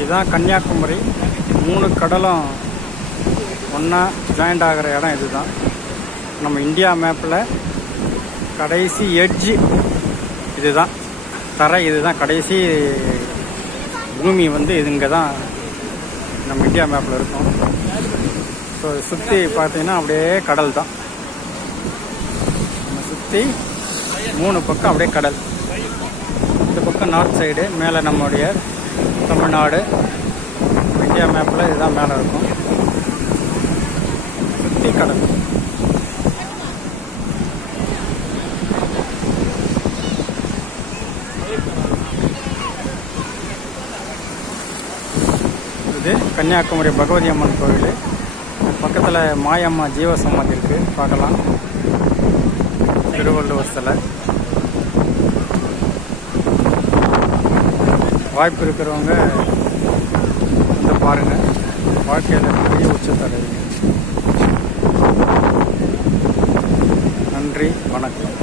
இதுதான் கன்னியாகுமரி. 3 கடலும் ஒன்றா ஜாயிண்ட் ஆகிற இடம் இதுதான். நம்ம இந்தியா மேப்பில் கடைசி எட்ஜு இதுதான். தரை இதுதான். கடைசி பூமி வந்து இது இங்கே தான் நம்ம இந்தியா மேப்பில் இருக்கும். ஸோ சுற்றி பார்த்தீங்கன்னா அப்படியே கடல் தான். நம்ம சுற்றி 3 பக்கம் அப்படியே கடல். இந்த பக்கம் நார்த் சைடு மேலே நம்மளுடைய தமிழ்நாடு. இந்தியா மேப்பில் இதுதான் மேலே இருக்கும். சுற்றி கடல். இது கன்னியாகுமரி பகவதி அம்மன் கோவில். பக்கத்தில் மாயம்மா ஜீவசமாதி இருக்குது, பார்க்கலாம். திருவள்ளுவர் சிலை. வாய்ப்பு இருக்கிறவங்க வந்து பாருங்கள். வாழ்க்கையில் பெரிய உச்சத்தை அடைவீங்க. நன்றி, வணக்கம்.